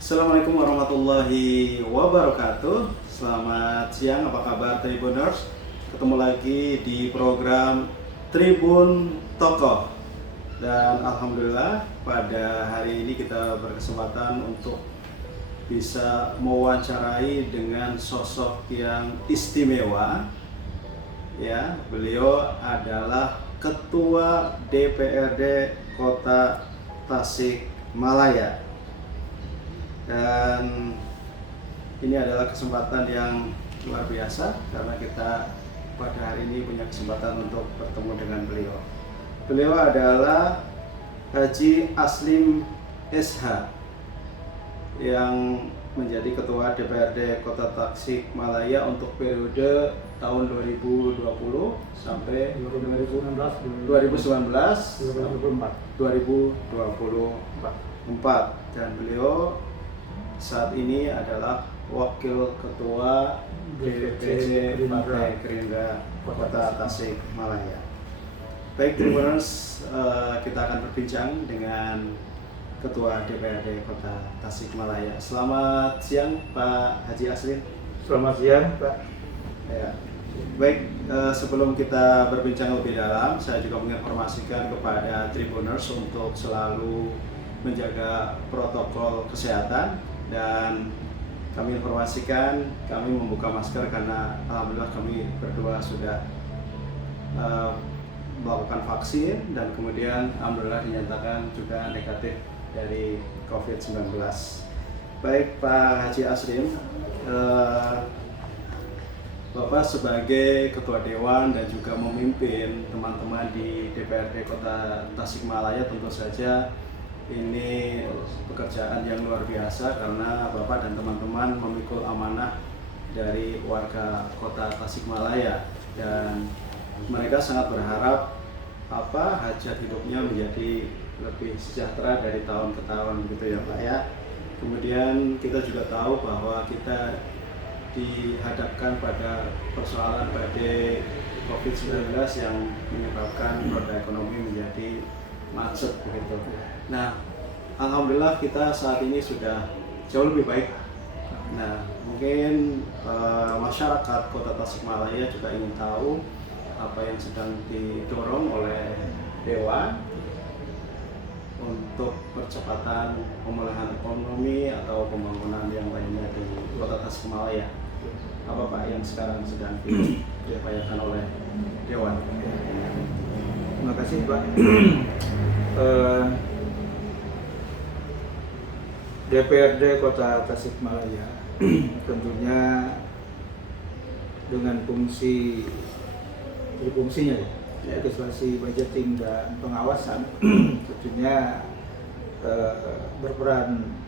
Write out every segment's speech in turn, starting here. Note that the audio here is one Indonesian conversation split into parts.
Assalamualaikum warahmatullahi wabarakatuh. Selamat siang, apa kabar Tribuners? Ketemu lagi di program Tribun Tokoh. Dan alhamdulillah pada hari ini kita berkesempatan untuk bisa mewawancarai dengan sosok yang istimewa. Ya, beliau adalah Ketua DPRD Kota Tasikmalaya. Dan ini adalah kesempatan yang luar biasa karena kita pada hari ini punya kesempatan untuk bertemu dengan beliau. Beliau adalah Haji Aslim SH yang menjadi Ketua DPRD Kota Tasikmalaya untuk periode tahun 2020 sampai 2019 2024. Dan beliau saat ini adalah Wakil Ketua DPC Partai Gerindra Kota Tasikmalaya. Baik, Tribuners, kita akan berbincang dengan Ketua DPRD Kota Tasikmalaya. Selamat siang, Pak Haji Aslim. Selamat siang, Pak. Ya. Baik, sebelum kita berbincang lebih dalam, saya juga menginformasikan kepada Tribuners untuk selalu menjaga protokol kesehatan. Dan kami informasikan, kami membuka masker karena alhamdulillah kami berdua sudah melakukan vaksin dan kemudian alhamdulillah dinyatakan juga negatif dari COVID-19. Baik, Pak Haji Aslim, Bapak sebagai Ketua Dewan dan juga memimpin teman-teman di DPRD Kota Tasikmalaya, tentu saja ini pekerjaan yang luar biasa karena Bapak dan teman-teman memikul amanah dari warga Kota Tasikmalaya, dan mereka sangat berharap hajat hidupnya menjadi lebih sejahtera dari tahun ke tahun, begitu ya Pak ya. Kemudian kita juga tahu bahwa kita dihadapkan pada persoalan badai COVID-19 yang menyebabkan roda ekonomi menjadi macet begitu. Nah, alhamdulillah kita saat ini sudah jauh lebih baik. Nah, mungkin masyarakat Kota Tasikmalaya juga ingin tahu apa yang sedang didorong oleh Dewan untuk percepatan pemulihan ekonomi atau pembangunan yang lainnya di Kota Tasikmalaya. Apa Pak yang sekarang sedang diupayakan oleh Dewan? Terima kasih, Pak. DPRD Kota Tasikmalaya tentunya dengan fungsinya ya, legislasi, budgeting dan pengawasan tentunya berperan,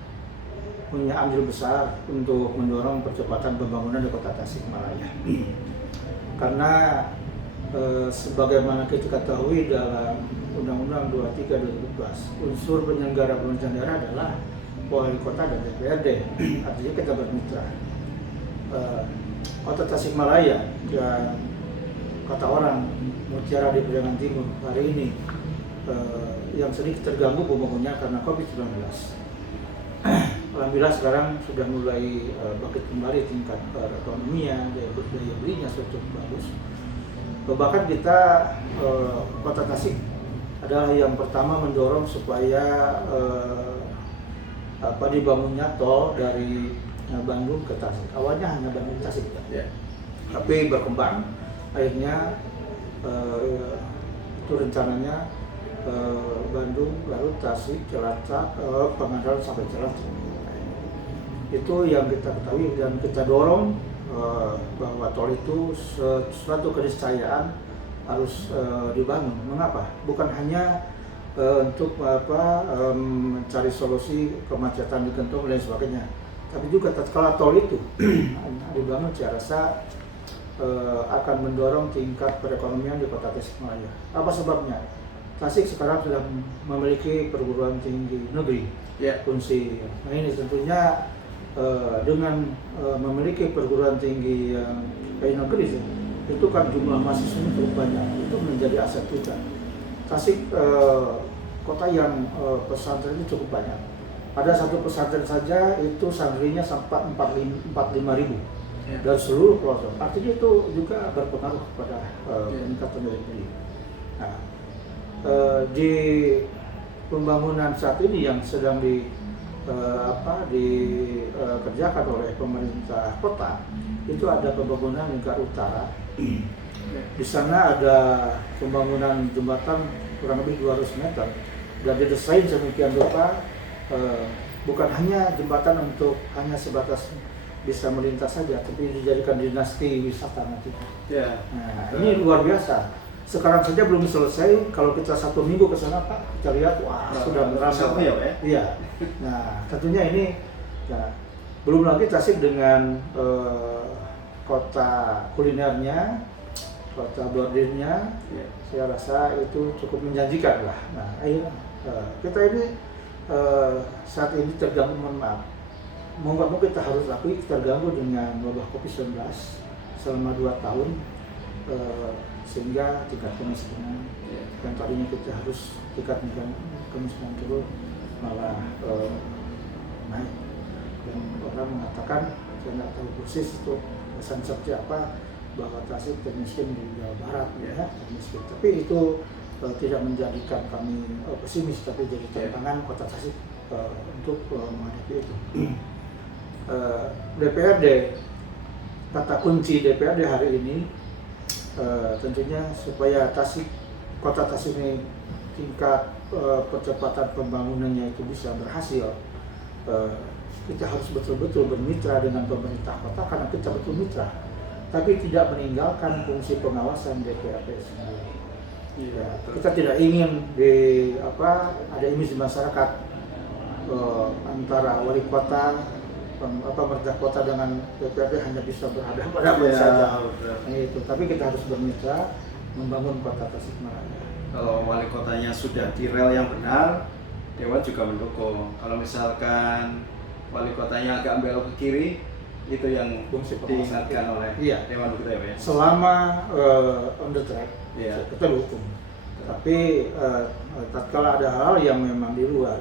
punya andil besar untuk mendorong percepatan pembangunan di Kota Tasikmalaya. Karena sebagaimana kita ketahui dalam Undang-Undang 23/2012, unsur penyelenggara pemerintahan daerah adalah Wali Kota dan DPRD. Artinya kita bermitra. Kota Tasikmalaya dan kata orang Mutiara di Priangan Timur hari ini yang sedikit terganggu pembangunannya karena COVID-19. Alhamdulillah sekarang sudah mulai bangkit kembali tingkat ekonominya, daya belinya sudah cukup bagus. Bahkan kita Kota Tasik adalah yang pertama mendorong supaya dibangunnya tol dari Bandung ke Tasik. Awalnya hanya Bandung Tasik, tapi berkembang. Akhirnya itu rencananya Bandung, lalu Tasik, Cilacap, Pangandaran sampai Cilacap. Itu yang kita ketahui dan kita dorong bahwa tol itu suatu keniscayaan harus dibangun. Mengapa? Bukan hanya untuk mencari solusi kemacetan di Gentong dan sebagainya, tapi juga tatkala tol itu dibangun, saya rasa akan mendorong tingkat perekonomian di Kota Tasikmalaya. Apa sebabnya? Tasik sekarang sudah memiliki perguruan tinggi negeri, fungsi. Nah ini tentunya dengan memiliki perguruan tinggi negeri itu kan jumlah mahasiswanya cukup banyak, itu menjadi aset kita. Tasik kota yang pesantren itu cukup banyak. Ada satu pesantren saja itu santrinya sampai 45.000 dari seluruh pelosok. Artinya itu juga berpengaruh kepada peningkatan daya beli. Nah, di pembangunan saat ini yang sedang dikerjakan oleh pemerintah kota, itu ada pembangunan lingkar utara. Di sana ada pembangunan jembatan kurang lebih 200 meter dan didesain sedemikian rupa, bukan hanya jembatan untuk hanya sebatas bisa melintas saja, tapi dijadikan dinasti wisata nanti. Nah, ini luar biasa. Sekarang saja belum selesai. Kalau kita 1 minggu ke sana, Pak, kita lihat sudah meramai. Iya. Nah, tentunya ini, nah, belum lagi Tasik dengan kota kulinernya, kota bordirnya, saya rasa itu cukup menjanjikan lah. Nah, kita ini saat ini terganggu, mau nggak mau kita harus akui terganggu dengan wabah COVID-19 selama 2 tahun, sehingga tingkat kemiskinan yang tadinya kita harus tingkat kemiskinan turun malah naik. Dan orang mengatakan, saya nggak tahu persis itu pesan seperti apa, bahwa Tasik termiskin di Jawa Barat, termiskin. Tapi itu tidak menjadikan kami pesimis, tapi jadi tantangan kota Tasik untuk menghadapi itu. DPRD, kata kunci DPRD hari ini tentunya supaya kota Tasik ini tingkat percepatan pembangunannya itu bisa berhasil, kita harus betul-betul bermitra dengan pemerintah kota, karena kita betul mitra, tapi tidak meninggalkan fungsi pengawasan DPRD sendiri. Kita tidak ingin ada image di masyarakat antara wali kota, pemerintah kota dengan DPRD hanya bisa berhadapan saja. Itu. Tapi kita harus bermitra membangun kota Tasikmalaya. Kalau wali kotanya sudah di rel yang benar, Dewan juga mendukung. Kalau misalkan wali kotanya agak belok ke kiri, itu yang diingatkan oleh Dewan, begitu ya Pak ya? Selama on the track, kita dukung. Tapi tatkala ada hal yang memang di luar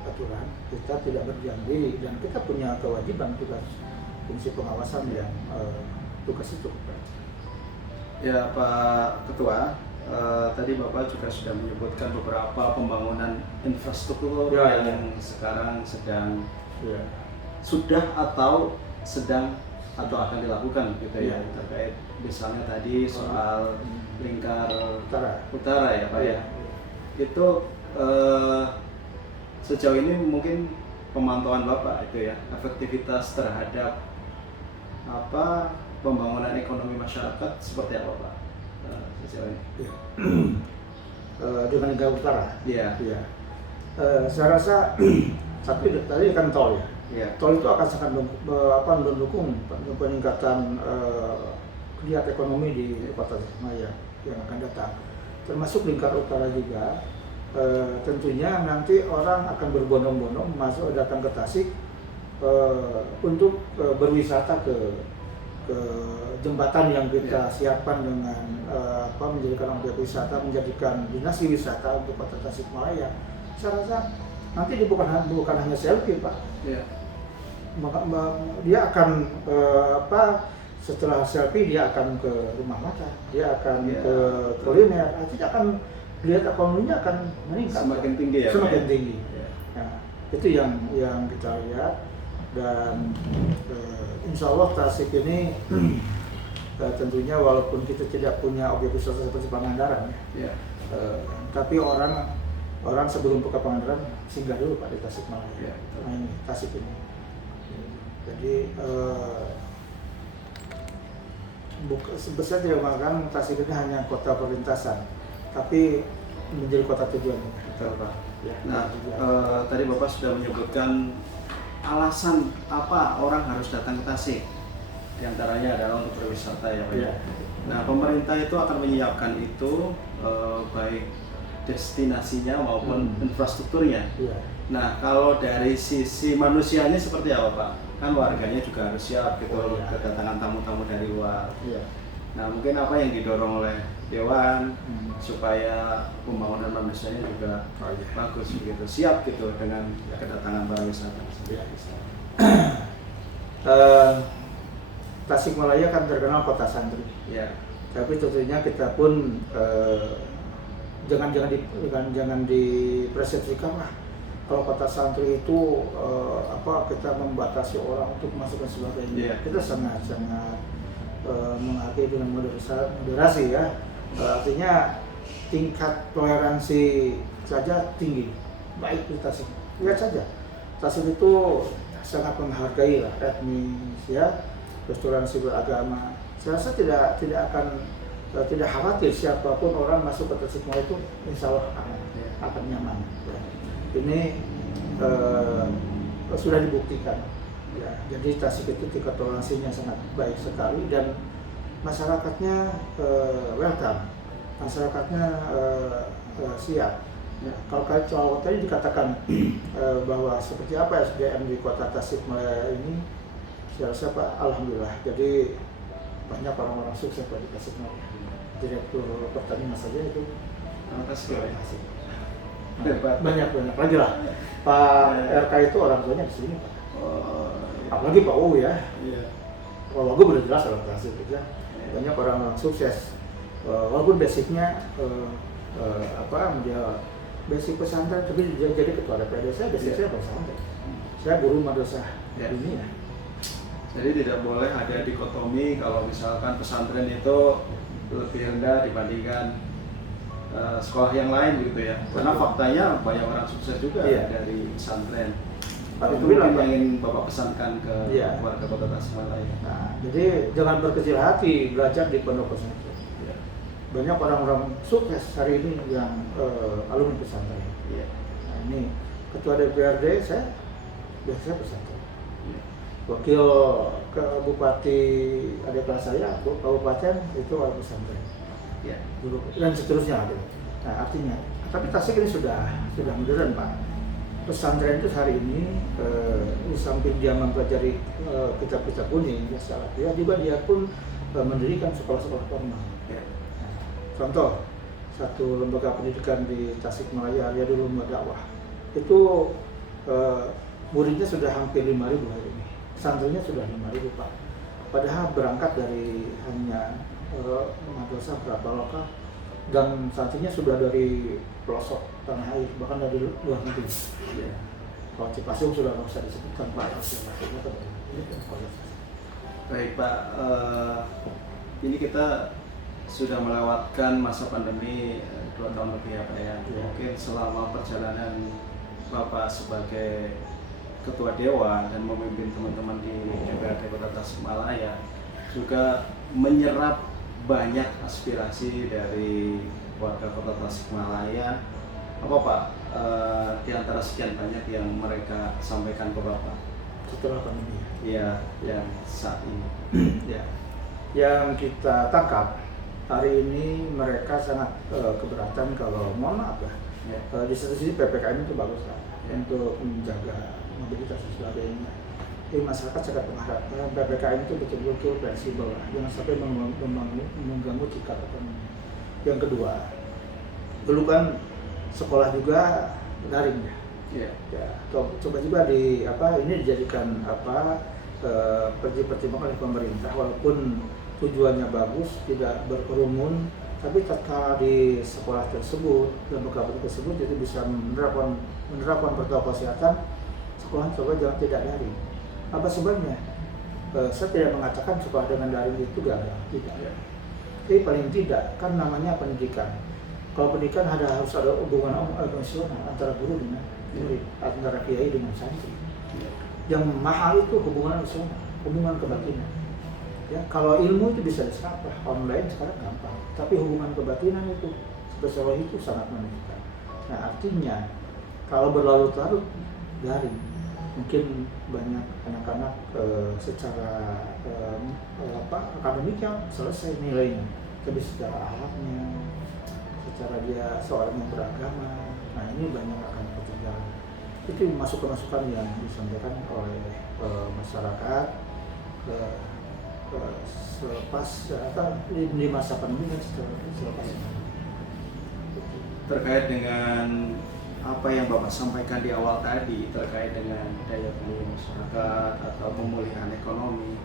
aturan, kita tidak berjanji, dan kita punya kewajiban tugas fungsi pengawasan yang tugas itu. Ya Pak Ketua, tadi Bapak juga sudah menyebutkan beberapa pembangunan infrastruktur yang sekarang sedang sudah atau sedang atau akan dilakukan gitu ya, terkait misalnya tadi soal lingkar utara ya Pak ya. Itu sejauh ini mungkin pemantauan Bapak itu ya, efektivitas terhadap pembangunan ekonomi masyarakat seperti apa Pak sejauh ini? Dengan lingkar utara? Iya. Saya rasa tapi tadi kan tol ya. Tol itu akan sangat mendukung peningkatan geliat ekonomi di kota Tasikmalaya yang akan datang. Termasuk lingkar utara juga. Tentunya nanti orang akan berbondong-bondong datang ke Tasik untuk berwisata ke jembatan yang kita siapkan dengan menjadikan objek wisata, menjadikan dinasti wisata untuk kota Tasikmalaya. Saya rasa nanti bukan hanya selfie Pak. Dia akan setelah selfie dia akan ke rumah makan, dia akan ke kuliner, artinya akan lihat ekonominya akan meningkat, semakin tinggi ya. Semakin tinggi. Nah, itu yang kita lihat, dan insya Allah Tasik ini tentunya walaupun kita tidak punya objek wisata seperti Pangandaran tapi orang sebelum buka Pangandaran singgah dulu Pak di Tasikmalaya. Nah, ini Tasik ini. Jadi sebesar tidak mengatakan Tasik ini hanya kota perlintasan, tapi menjadi kota tujuan. Betul Pak. Nah, tadi Bapak sudah menyebutkan alasan apa orang harus datang ke Tasik. Di antaranya adalah untuk berwisata ya Pak. Nah, pemerintah itu akan menyiapkan itu baik destinasinya maupun infrastrukturnya. Nah, kalau dari sisi manusianya seperti apa Pak? Kan warganya juga harus siap gitu kedatangan tamu-tamu dari luar. Nah, mungkin apa yang didorong oleh dewan supaya pembangunan manusianya juga bagus gitu, siap gitu dengan kedatangan para wisata. Tasikmalaya kan terkenal kota santri. Ya. Tapi tentunya kita pun jangan dipersepsikan lah kalau kota santri itu kita membatasi orang untuk masuk dan sebagainya. Kita sangat menghargai dengan moderasi ya. Artinya tingkat toleransi saja tinggi, baik di Tasik. Lihat saja, Tasik itu sangat menghargai lah etnis ya, toleransi beragama. Saya rasa tidak khawatir siapapun orang masuk ke Tasikmalaya itu insya Allah akan nyaman. Ya. Ini sudah dibuktikan. Ya, jadi Tasik itu tingkat toleransinya sangat baik sekali dan masyarakatnya welcome, masyarakatnya siap. Ya, kalau tadi dikatakan bahwa seperti apa SDM di kota Tasikmalaya ini, saya rasa Pak, alhamdulillah. Jadi banyak orang-orang sukses Pak di Tasikmalaya. Direktur Pertamina saja itu Tasik. Banyak lagi lah. Pak RK itu orang tuanya di sini Pak. Apalagi Pak U ya. Kalau gue udah jelas orang Tasik ya. Banyak orang sukses. Walaupun basicnya dia basic pesantren, tapi dia jadi ketua DPD saya, basic saya pesantren. Saya guru madrasah dunia. Jadi tidak boleh ada dikotomi kalau misalkan pesantren itu lebih rendah dibandingkan sekolah yang lain gitu ya. Karena faktanya banyak orang sukses juga dari pesantren. Itu mungkin ingin Bapak pesankan ke warga Kota Tasikmalaya. Nah, jadi jangan berkecil hati belajar di pondok pesantren. Banyak orang-orang sukses hari ini yang alumni pesantren. Nah, ini ketua DPRD saya biasanya pesantren. Wakil ke Bupati adik kelas saya, kabupaten itu orang pesantren. Dulu dan seterusnya. Nah, artinya, tapi Tasik ini sudah modern Pak. Pesantren itu hari ini di samping dia mempelajari kitab-kitab kuning, dia juga dia pun mendirikan sekolah-sekolah formal. Contoh, satu lembaga pendidikan di Tasikmalaya, dia dulu Dakwah. Itu muridnya sudah hampir 5.000 hari ini. Santrinya sudah 5.000 Pak. Padahal berangkat dari hanya madrasah berapa lokal dan santrinya sudah dari pelosok tanah air, bahkan dari luar negeri. Kalau Cipasung sudah nggak usah disebutkan Pak. Baik Pak, ini kita sudah melewatkan masa pandemi 2 tahun lebih ya Pak ya. Mungkin selama perjalanan Bapak sebagai Ketua Dewan dan memimpin teman-teman di DPRD Kota Tasikmalaya juga menyerap banyak aspirasi dari warga Kota Tasikmalaya. Apa Pak di antara sekian banyak yang mereka sampaikan ke Bapak setelah pandemi? Iya, yang saat ini. Ya, yang kita tangkap hari ini mereka sangat keberatan kalau mohon maaf ya. Di satu sisi PPKM itu bagus lah untuk menjaga mobilitas dan sebagainya. Tapi masyarakat sangat mengharapkan PPKM itu betul-betul fleksibel, jangan sampai mengganggu citra ekonomi. Yang kedua, dulu kan sekolah juga daring ya. Coba juga ini dijadikan pertimbangan oleh pemerintah, walaupun tujuannya bagus, tidak berkerumun, tapi tatkala di sekolah tersebut dan lembaga tersebut jadi bisa menerapkan protokol kesehatan, sekolah coba jangan tidak daring. Apa sebabnya? Saya tidak mengatakan sekolah dengan daring itu gagal, tidak. Tapi paling tidak kan namanya pendidikan. Kalau pendidikan harus ada hubungan emosional antara guru dengan murid, antara kiai dengan santri. Yang mahal itu hubungan emosional, hubungan kebatinan. Ya, kalau ilmu itu bisa diserap online sekarang gampang, tapi hubungan kebatinan itu sebesar itu sangat menentukan. Nah, artinya kalau berlarut-larut daring, mungkin banyak anak-anak secara akademiknya selesai nilainya, tapi secara akhlaknya, secara dia seorang yang beragama, nah ini banyak akan ketinggalan. Itu masukan-masukan yang disampaikan oleh masyarakat. selepas di masa pandemi dan selepas Terkait dengan apa yang Bapak sampaikan di awal tadi terkait dengan daya beli masyarakat atau pemulihan ekonomi,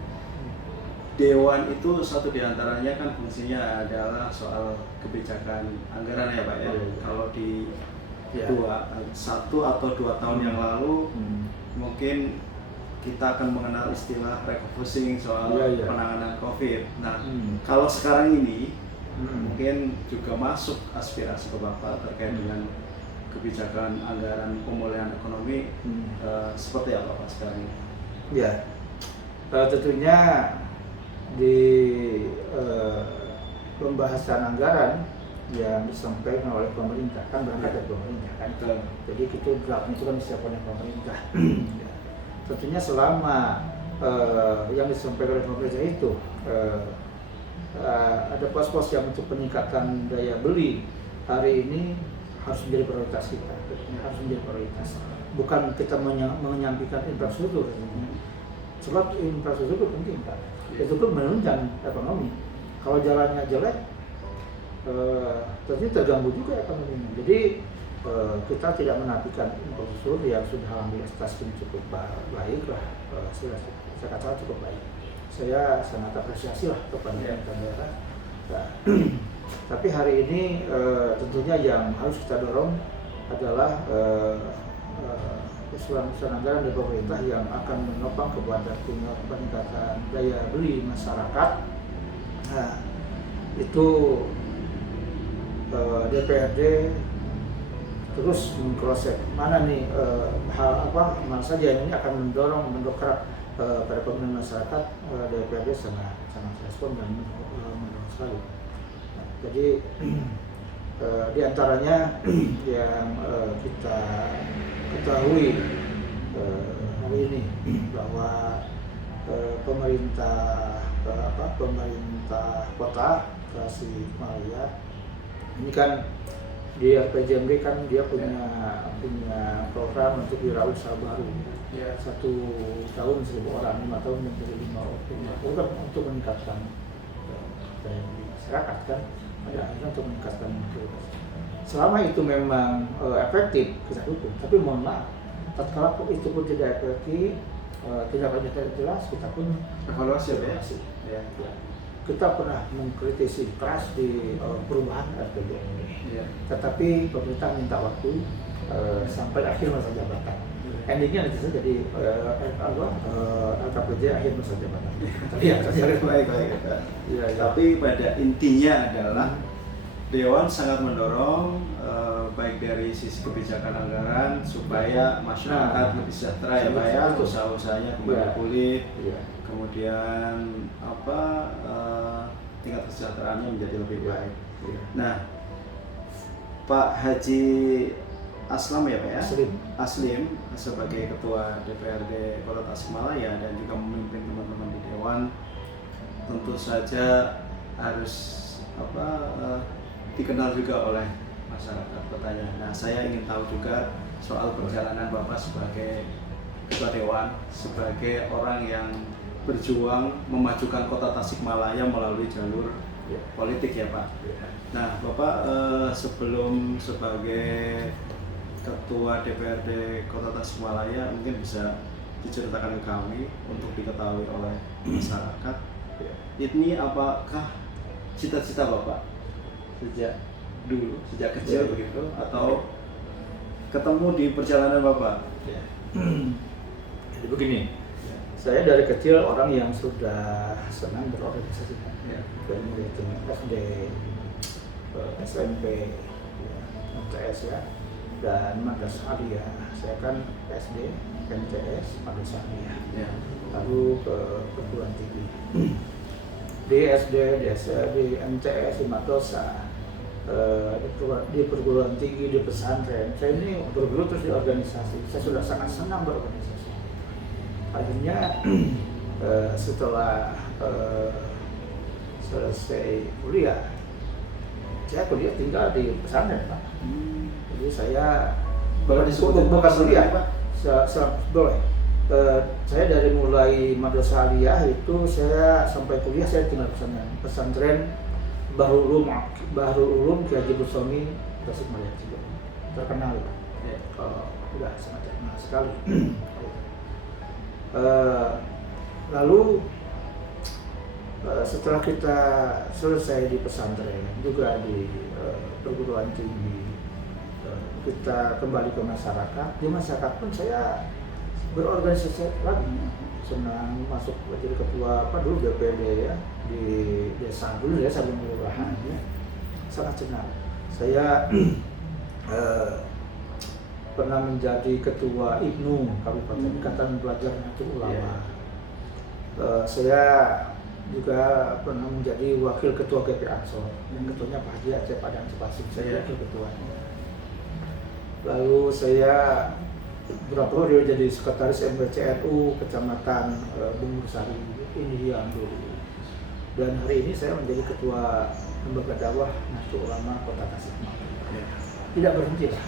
Dewan itu satu diantaranya kan fungsinya adalah soal kebijakan anggaran ya Pak ya. Kalau di satu atau dua tahun yang lalu mungkin kita akan mengenal istilah refocusing soal penanganan COVID. Nah, kalau sekarang ini mungkin juga masuk aspirasi ke Bapak terkait dengan kebijakan anggaran pemulihan ekonomi seperti apa Pak sekarang ini? Ya, tentunya di pembahasan anggaran yang disampaikan oleh pemerintah kan berangkat dari pemerintah kan. Jadi itu draft itu kan disiapkan oleh pemerintah. Tentunya selama yang disampaikan oleh pemerintah itu ada pos-pos yang untuk peningkatan daya beli hari ini harus menjadi prioritas kita, harus menjadi prioritas. Bukan kita menyampaikan infrastruktur, sebab infrastruktur itu penting Pak. Itu pun menunjang ekonomi. Kalau jalannya jelek, tentunya terganggu juga ekonominya. Jadi kita tidak menafikan infrastruktur yang sudah alhamdulillah statusnya cukup baik lah, saya katakan cukup baik. Saya sangat apresiasi lah kepada pemerintah daerah. Tapi hari ini tentunya yang harus kita dorong adalah usulan-usulan anggaran dari pemerintah yang akan menopang kepada peningkatan daya beli masyarakat. Nah, itu DPRD terus mengcross-check mana nih mana saja yang ini akan mendongkrak pada pemilihan masyarakat. DPRD sangat respon dan mendorong sekali. Jadi di antaranya yang kita ketahui hari ini bahwa pemerintah kota Tasikmalaya ini kan di RPJMD kan dia punya program untuk wirausaha baru. 1 tahun 1.000 orang, 5 tahun menjadi 5 program untuk meningkatkan daya beli masyarakat kan. Akhirnya untuk meningkatkan mobilitas. Selama itu memang efektif kita dukung, tapi mohon maaf, tatkala itu pun tidak efektif, tidak banyak jelas, kita pun evaluasi ya. Kita pernah mengkritisi keras di perubahan RPJMD, tetapi pemerintah minta waktu sampai akhir masa jabatan. Endingnya nanti saja jadi LKPJ akhir masa jabatan. Baik. Tapi pada intinya adalah Dewan sangat mendorong baik dari sisi kebijakan anggaran supaya masyarakat lebih sejahtera ya Pak ya, usaha-usahanya kembali pulih, kemudian tingkat kesejahteraannya menjadi lebih baik. Nah, Pak Haji Aslam ya Pak ya? Aslim sebagai Ketua DPRD Kota Tasikmalaya dan juga memimpin teman-teman di Dewan tentu saja harus dikenal juga oleh masyarakat kotanya. Nah, saya ingin tahu juga soal perjalanan Bapak sebagai Ketua Dewan, sebagai orang yang berjuang memajukan Kota Tasikmalaya melalui jalur politik ya Pak. Nah, Bapak sebelum sebagai Ketua DPRD Kota Tasikmalaya mungkin bisa diceritakan ke kami untuk diketahui oleh masyarakat. Ini apakah cita-cita Bapak sejak kecil begitu atau ketemu di perjalanan Bapak? Jadi begini, saya dari kecil orang yang sudah senang berorganisasi, dari mulai SD, SMP, MTS ya, dan Madrasah Aliyah. Saya kan SD, MTS, Madrasah Aliyah, lalu ke perguruan tinggi. Di SD, di MTS, di Madrasah, di perguruan tinggi, di pesantren. Saya ini bergelut terus di organisasi. Saya sudah sangat senang berorganisasi. Akhirnya setelah selesai kuliah, saya kuliah tinggal di pesantren Pak. Jadi saya Bapak bukan kuliah Pak, boleh Saya dari mulai madrasah aliyah itu saya sampai kuliah saya tinggal pesantren Bahrul Ulum Ki Haji Bustami Tasikmalaya juga terkenal, udah sangat terkenal sekali. Lalu setelah kita selesai di pesantren juga di perguruan tinggi, kita kembali ke masyarakat. Di masyarakat pun saya berorganisasi lagi, senang masuk jadi ketua dulu DPD ya di desa dulu ya sebelum kelurahan ya, sangat senang. Saya pernah menjadi ketua IPNU Kabupaten Ikatan Pelajar Nahdlatul Ulama. Saya juga pernah menjadi wakil ketua GP Ansor, yang ketuanya Pak Haji Aceh Padang Cepasing, saya wakil ketuanya. Lalu saya berapa hari jadi sekretaris MBCNU Kecamatan Bungursari ini yang dulu. Dan hari ini saya menjadi ketua lembaga dakwah Nahdlatul Ulama Kota Tasikmalaya. Tidak berhenti lah.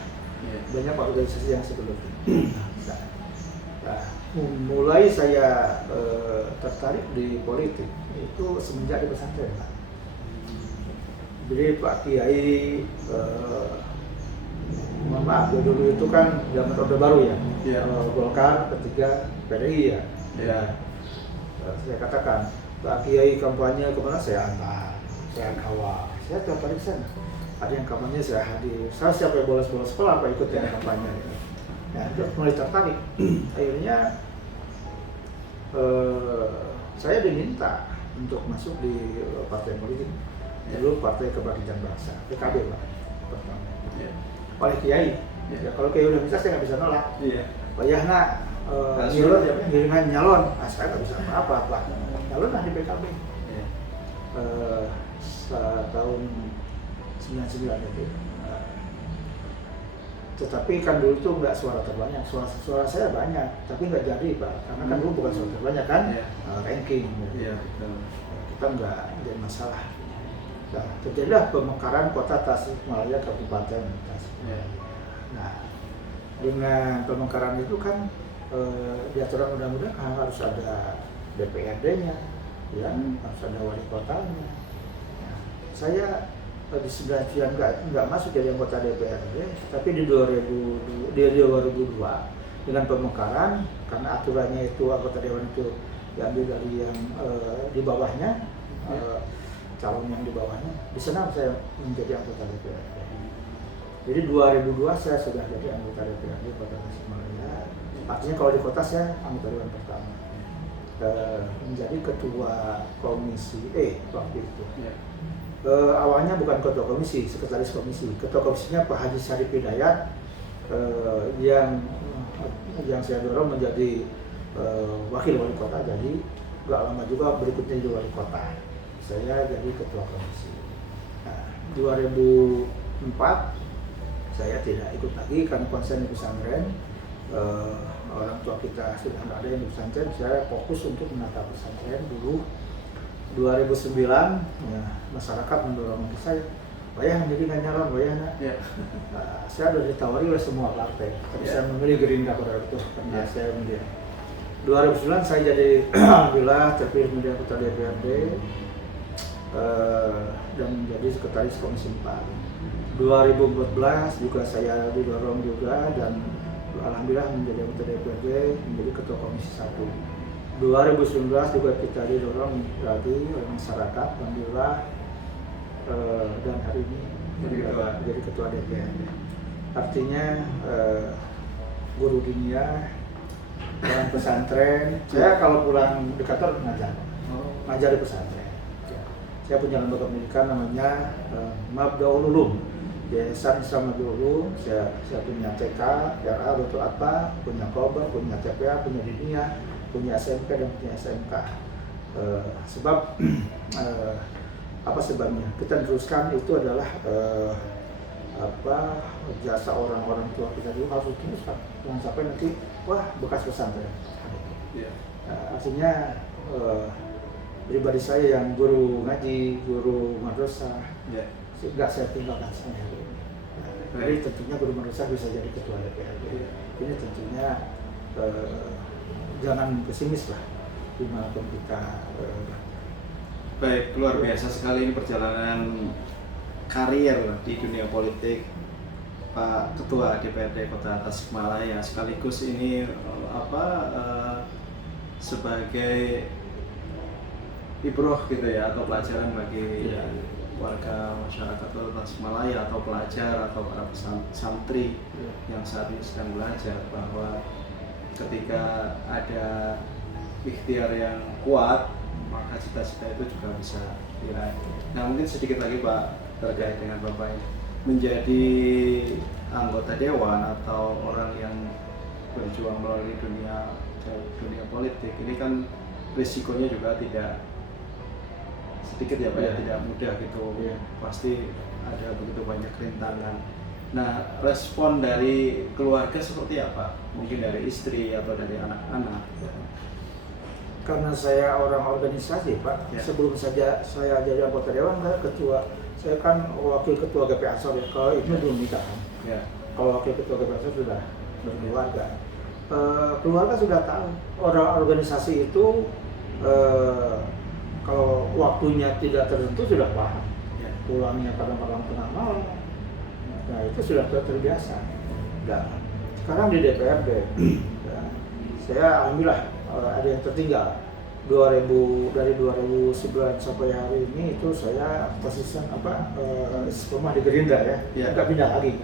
Banyak organisasi yang sebelumnya. Nah, mulai saya tertarik di politik itu semenjak di pesantren. Jadi Pak Kiai mohon maaf ya, dulu itu kan zaman Orde Baru ya, Golkar, ketiga PDI ya. Saya katakan Pak Kiai kampanye kemana saya antar, saya kawal, saya tiap hari sana. Ada yang kampanye saya hadir, saya siapa yang bolos sekolah apa ikut yang kampanye. Ya, itu mulai tertarik. Akhirnya saya diminta untuk masuk di partai politik, dulu Partai Kebangkitan Bangsa, PKB Pak, pertama. Oleh Kiai, ya, kalau Kiai udah bisa saya nggak bisa nolak. Ya nak nyalon, saya nggak bisa apa-apa. Nyalon lah di PKB. Tahun 99 itu. Tetapi kan dulu tuh nggak suara terbanyak, suara saya banyak, tapi nggak jadi Pak, karena kan dulu bukan suara terbanyak kan, ranking. Kita nggak jadi masalah. Nah, terjadilah pemekaran kota Tasikmalaya Kabupaten Tasikmalaya. Nah, dengan pemekaran itu kan di aturan undang-undang harus ada DPRD-nya, ya, harus ada wali kotanya. Nah, saya di 99 nggak masuk jadi anggota DPRD, tapi di 2002 dengan pemekaran karena aturannya itu anggota dewan itu diambil dari yang di bawahnya. Calon yang di bawahnya, di sana saya menjadi anggota DPRD. Jadi 2002 saya sudah jadi anggota DPRD Kota Tasikmalaya. Artinya kalau di kota saya anggota dewan pertama. Menjadi ketua komisi waktu itu. Awalnya bukan ketua komisi, sekretaris komisi. Ketua komisinya Pak Haji Syarif Hidayat yang saya dorong menjadi wakil wali kota. Jadi gak lama juga berikutnya jadi wali kota. Saya jadi ketua komisi. Nah, 2004 saya tidak ikut lagi karena konsen di pesantren. Orang tua kita sudah nggak ada yang di pesantren. Saya fokus untuk menata pesantren dulu. 2009 ya, masyarakat mendorong saya, "Wayah jadi nggak nyalon, wayah nak." Saya sudah ditawari oleh semua partai. Tapi saya memilih Gerindra pada waktu itu karena saya memilih. 2009 saya jadi alhamdulillah terpilih menjadi anggota DPRD. Dan menjadi sekretaris Komisi 4. 2014 juga saya didorong juga dan alhamdulillah menjadi anggota DPRD, menjadi ketua Komisi 1. 2019 juga kita didorong lagi oleh masyarakat, alhamdulillah, dan hari ini jadi ketua DPRD. Artinya guru dunia dan pesantren. Saya kalau pulang di kantor ngajar di pesantren. Saya punya lembaga pendidikan namanya Mabdaul Ulum, Yayasan Islam Mabdaul Ulum. Saya punya TK, RA, Betul Apa, punya Kobar, punya TPA, punya Dinia, punya SMK dan punya SMK. Sebab apa sebabnya? Kita teruskan itu adalah jasa orang-orang tua kita dulu harus diteruskan. Jangan sampai nanti wah bekas pesantren. Artinya pribadi saya yang guru ngaji, guru madrasah, nggak saya tinggalkan sampai hari ini. Jadi tentunya guru madrasah bisa jadi ketua DPRD. Ini tentunya jangan pesimis lah dimanapun kita. Baik, luar biasa sekali ini perjalanan karier di dunia politik Pak Ketua DPRD Kota Tasikmalaya, sekaligus ini sebagai ibroh gitu ya, atau pelajaran bagi warga masyarakat Kota Tasikmalaya atau pelajar atau para santri yang saat ini sedang belajar, bahwa ketika ada ikhtiar yang kuat maka cita-cita itu juga bisa diraih. Nah, mungkin sedikit lagi Pak terkait dengan Bapak ini menjadi anggota dewan atau orang yang berjuang melalui dunia politik ini kan risikonya juga tidak sedikit ya Pak, ya, tidak mudah gitu. Pasti ada begitu banyak rintangan. Nah, respon dari keluarga seperti apa? Mungkin dari istri atau dari anak-anak? Karena saya orang organisasi Pak, sebelum saja saya jadi anggota dewan, saya kan wakil ketua GP Ansor ya. Kalau itu belum nikah kan? Kalau wakil ketua GP Ansor sudah berkeluarga. Keluarga sudah tahu orang organisasi itu kalau waktunya tidak tertentu sudah paham. Pulangnya kadang-kadang tengah malam. Nah, itu sudah terbiasa. Dan sekarang di DPRD, saya alhamdulillah ada yang tertinggal. Dari 2009 sampai hari ini itu saya posisi rumah di Gerindra ya, nggak pindah lagi.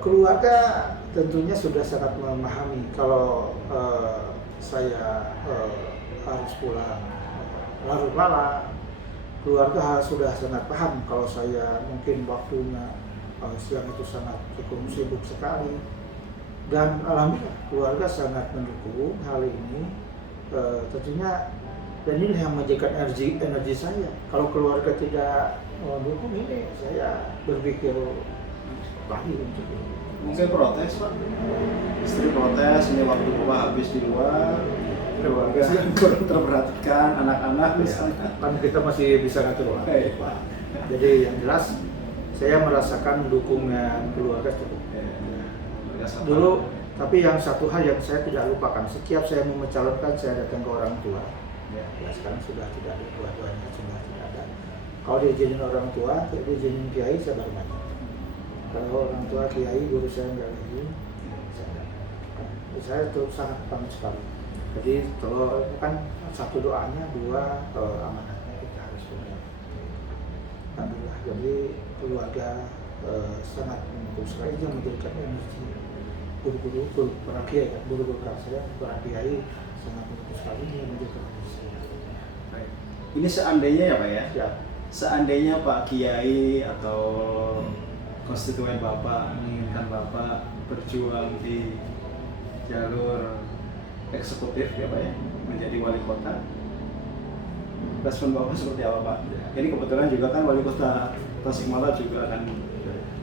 Keluarga tentunya sudah sangat memahami kalau saya harus pulang larut malam. Keluarga sudah sangat paham kalau saya mungkin waktunya siang itu sangat cukup sibuk sekali. Dan alhamdulillah keluarga sangat mendukung hal ini. Tentunya, dan ini yang menjadikan energi saya. Kalau keluarga tidak mendukung ini, saya berpikir lagi untuk ini. Mungkin protes Pak, istri protes, ini waktu Bapak habis di luar, keluarga kurang terperhatikan, anak-anak misalnya. Kan kita masih bisa ngatur lah Pak. Jadi yang jelas saya merasakan dukungan keluarga cukup. Dulu, tapi yang satu hal yang saya tidak lupakan, setiap saya mau mencalonkan saya datang ke orang tua. Ya sekarang sudah tidak ada, dua-duanya sudah tidak ada. Kalau diizinin orang tua, diizinin kiai, saya baru maju. Kalau orang tua kiai, guru saya nggak izin, saya itu sangat paham sekali. Jadi kalau kan satu doanya, dua amanatnya kita harus penuhi. Alhamdulillah, jadi keluarga sangat mendukung sekali, yang menjadikan energi. Guru-guru para kiai, guru-guru saya, para kiai sangat mendukung sekali, yang menjadikan energi. Baik. Ini seandainya ya Pak ya? Ya. Seandainya Pak Kiai atau konstituen Bapak menginginkan Bapak berjuang di jalur eksekutif ya Pak ya, menjadi wali kota, respon Bapak seperti apa Pak? Ini kebetulan juga kan wali kota Tasikmalaya juga akan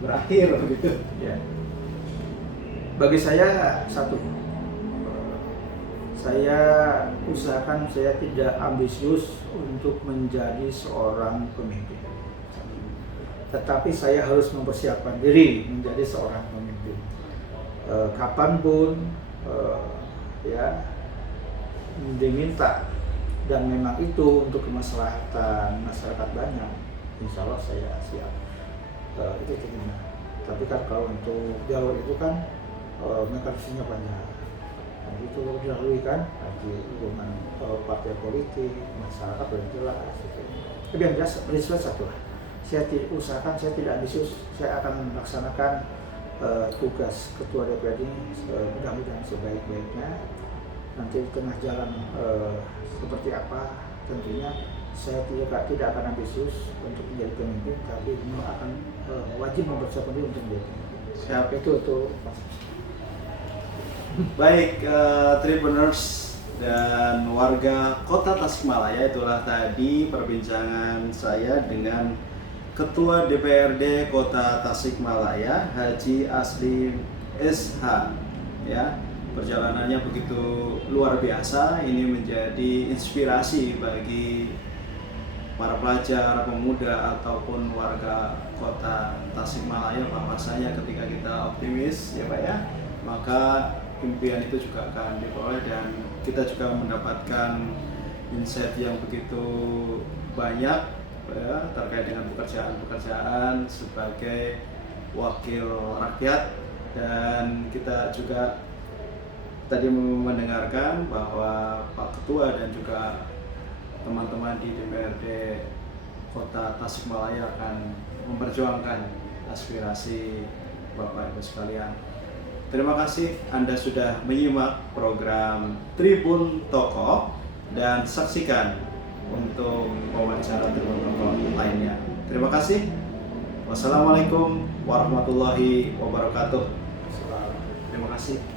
berakhir begitu. Ya. Bagi saya satu, saya usahakan saya tidak ambisius untuk menjadi seorang pemimpin. Tetapi saya harus mempersiapkan diri menjadi seorang pemimpin. Kapanpun ya diminta dan memang itu untuk kemaslahatan masyarakat banyak, insya Allah saya siap. Itu tentunya. Tapi kan kalau untuk jalur itu kan mekanismenya banyak. Dan itu dilalui kan di hubungan partai politik, masyarakat dan jelas. Tapi yang jelas prinsip satu lah. Saya usahakan, saya tidak ambisius, saya akan melaksanakan tugas ketua DPRD ini mudah-mudahan sebaik-baiknya. Nanti di tengah jalan seperti apa, tentunya saya tidak akan ambisius untuk menjadi pemimpin, tapi akan wajib mempersiapkan diri untuk menjadi pemimpin. Siap. Itu Baik, Tribuners dan warga Kota Tasikmalaya, itulah tadi perbincangan saya dengan Ketua DPRD Kota Tasikmalaya, Haji Asli SH. Ya, perjalanannya begitu luar biasa. Ini menjadi inspirasi bagi para pelajar, pemuda ataupun warga Kota Tasikmalaya, bahwasanya ketika kita optimis ya Pak ya, maka impian itu juga akan diperoleh dan kita juga mendapatkan insight yang begitu banyak ya, terkait dengan pekerjaan-pekerjaan sebagai wakil rakyat. Dan kita juga tadi mendengarkan bahwa Pak Ketua dan juga teman-teman di DPRD Kota Tasikmalaya akan memperjuangkan aspirasi Bapak Ibu sekalian. Terima kasih Anda sudah menyimak program Tribun Tokoh dan saksikan untuk wawancara Tribun Tokoh lainnya. Terima kasih. Wassalamualaikum warahmatullahi wabarakatuh. Terima kasih.